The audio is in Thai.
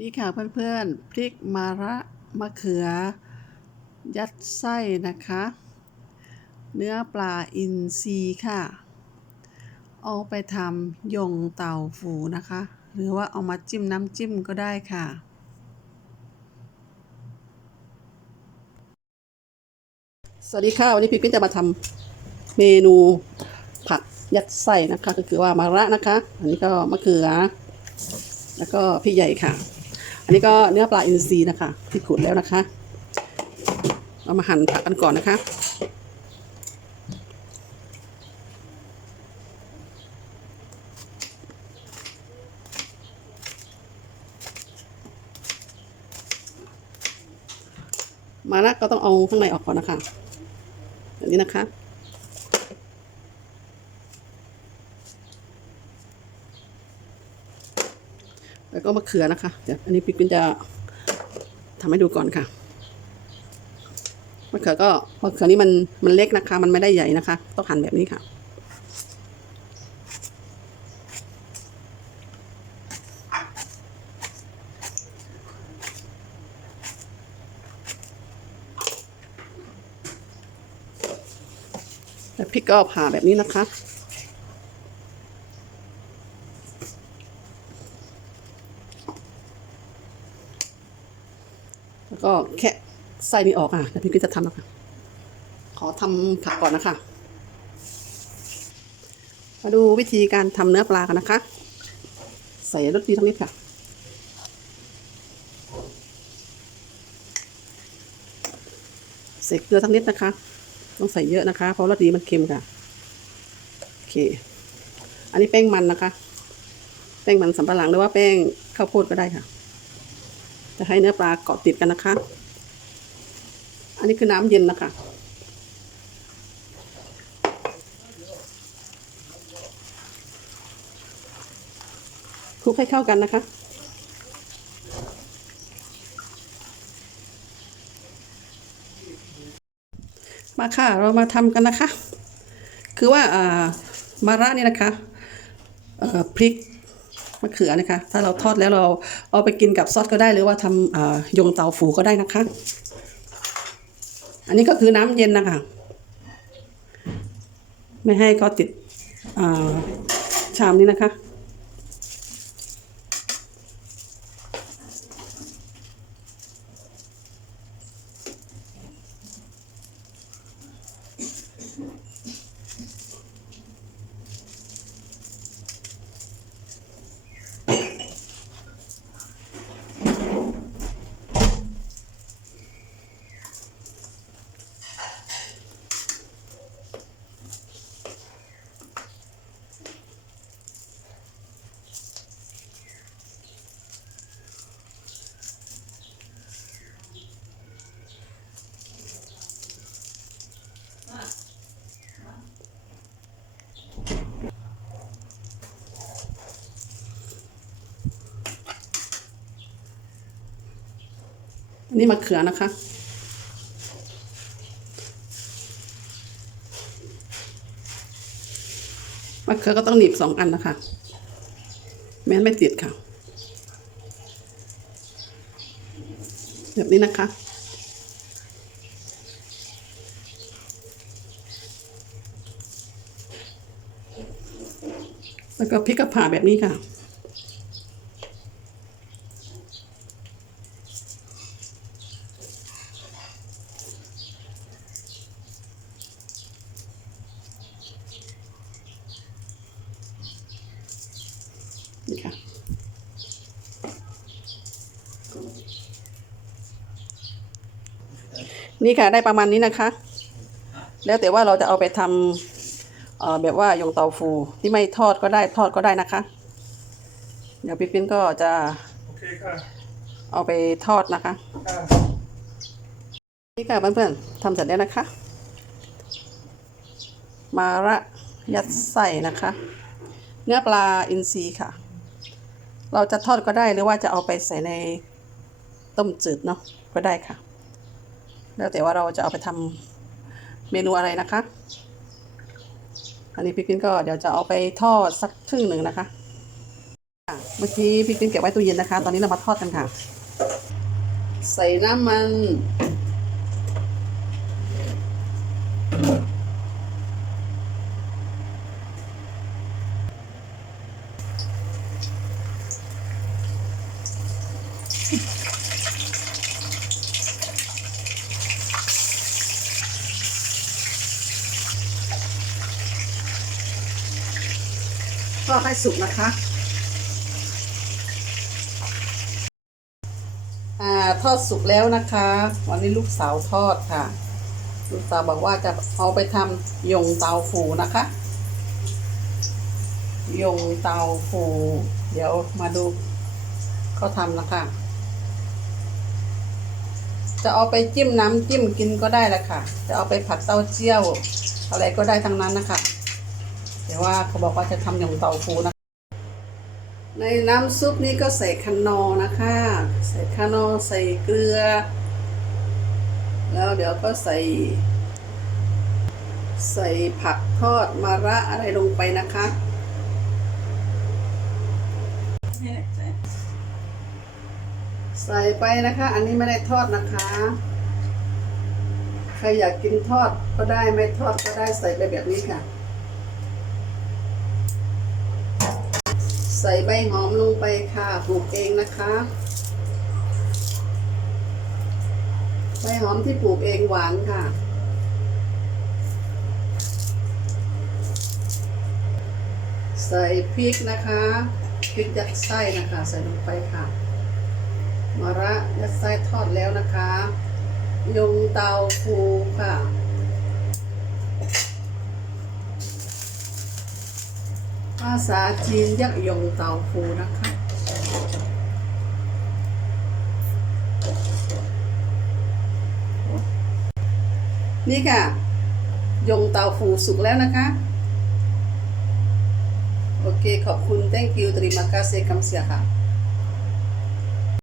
นี่ค่ะเพื่อนๆ พริกมาระมะเขือ ยัดไส้นะคะ เนื้อปลาอินทรีค่ะ เอาไปทำยงเต่าฝูนะคะ หรือว่าเอามาจิ้มน้ำจิ้มก็ได้ค่ะสวัสดีค่ะ วันนี้พี่ปิ๊นจะมาทำเมนูผักยัดไส้นะคะ ก็คือว่ามาระนะคะ อันนี้ก็มะเขือ แล้วก็พริกใหญ่ค่ะ อันนี้ก็เนื้อปลาอินทรีนะคะ ที่ขูดแล้วนะคะ เรามาหั่นผักกันก่อนนะคะมาละก็ต้องเอาข้างในออกก่อนนะคะแบบนี้นะคะ แล้ว ก็มะเขือนะคะเดี๋ยวอันนี้พี่ปินจะทำให้ดูก่อนค่ะมะเขือก็มะเขือนี่มันมันเล็กนะคะ มันไม่ได้ใหญ่นะคะ ต้องหั่นแบบนี้ค่ะแล้วพริกก็ผ่าแบบนี้นะคะ แล้วก็แค่ ไส้นี้ออกอะเดี๋ยวพี่ก็จะทำแล้วค่ะขอทำผักก่อนนะคะ มาดูวิธีการทำเนื้อปลากันนะคะ ใส่รสดีทั้งนี้ค่ะใส่เกลือทั้งนิดนะคะ ต้องใส่เยอะนะคะ เพราะรสดีมันเค็มค่ะ โอเค อันนี้แป้งมันนะคะ แป้งมันสำปะหลังหรือว่าแป้งข้าวโพดก็ได้ค่ะ จะให้เนื้อปลาเกาะติดกันนะคะ อันนี้คือน้ำเย็นนะคะ คลุกให้เข้ากันนะคะมาค่ะเรามาทำกันนะคะ คือว่าอ่ามาระนี่นะคะพริกมะเขือนะคะ ถ้าเราทอดแล้วเราเอาไปกินกับซอสก็ได้หรือว่าทำยงเตาฝูก็ได้นะคะ อันนี้ก็คือน้ำเย็นนะคะไม่ให้เขาติดชามนี้นะคะ อันนี้มะเขือนะคะ มะเขือก็ต้องหนีบสองอันนะคะ แม้นไม่ติดค่ะ แบบนี้นะคะแล้วก็พริกกระผ่าแบบนี้ค่ะ นี่ค่ะ นี่ค่ะได้ประมาณนี้นะคะ แล้วแต่ว่าเราจะเอาไปทำเอ่อแบบว่าหยงเตาฟูที่ไม่ทอดก็ได้ทอดก็ได้นะคะ เดี๋ยวพี่ปิ้นก็จะโอเคค่ะเอาไปทอดนะคะค่ะนี่ค่ะเพื่อนๆทำเสร็จแล้วนะคะ มาระยัดไส้นะคะ เนื้อปลาอินทรีค่ะ เราจะทอดก็ได้หรือว่าจะเอาไปใส่ในต้มจืดเนาะก็ได้ค่ะ แล้วแต่ว่าเราจะเอาไปทำเมนูอะไรนะคะ อันนี้พี่ปิ้นก็เดี๋ยวจะเอาไปทอดสักครึ่งหนึ่งนะคะ เมื่อกี้พี่ปิ้งเก็บไว้ตู้เย็นนะคะ ตอนนี้เรามาทอดกันค่ะ ใส่น้ำมัน ทอดให้สุกนะคะอ่าทอดสุกแล้วนะคะ วันนี้ลูกสาวทอดค่ะ ลูกสาวบอกว่าจะเอาไปทำยงเตาฟูนะคะยงเตาฟูเดี๋ยวมาดูเขาทำนะคะ จะเอาไปจิ้มน้ำจิ้มกินก็ได้แหละค่ะ จะเอาไปผัดเต้าเจี้ยว อะไรก็ได้ทั้งนั้นนะคะ แต่ว่าเขาบอกว่าจะทำยงเตาฟูนะ ในน้ำซุปนี้ก็ใส่คันนอนะคะ ใส่คันนอใส่เกลือ แล้วเดี๋ยวก็ใส่ ใส่ผักทอดมะระอะไรลงไปนะคะใส่ไปนะคะ อันนี้ไม่ได้ทอดนะคะ ใครอยากกินทอดก็ได้ไม่ทอดก็ได้ใส่ไปแบบนี้ค่ะ ใส่ใบหอมลงไปค่ะปลูกเองนะคะ ใบหอมที่ปลูกเองหวานค่ะ ใส่พริกนะคะพริกยัดไส้นะคะ ใส่ลงไปค่ะมะระยัดไส้ทอดแล้วนะคะ ยงเตาฟูค่ะาษาจีนยักยงเตาฟูนะคะนี่ค่ะ ยงเตาฟูสุกแล้วนะคะ โอเค ขอบคุณ thank you ตรีมาคาเซคัมเสียค่ะ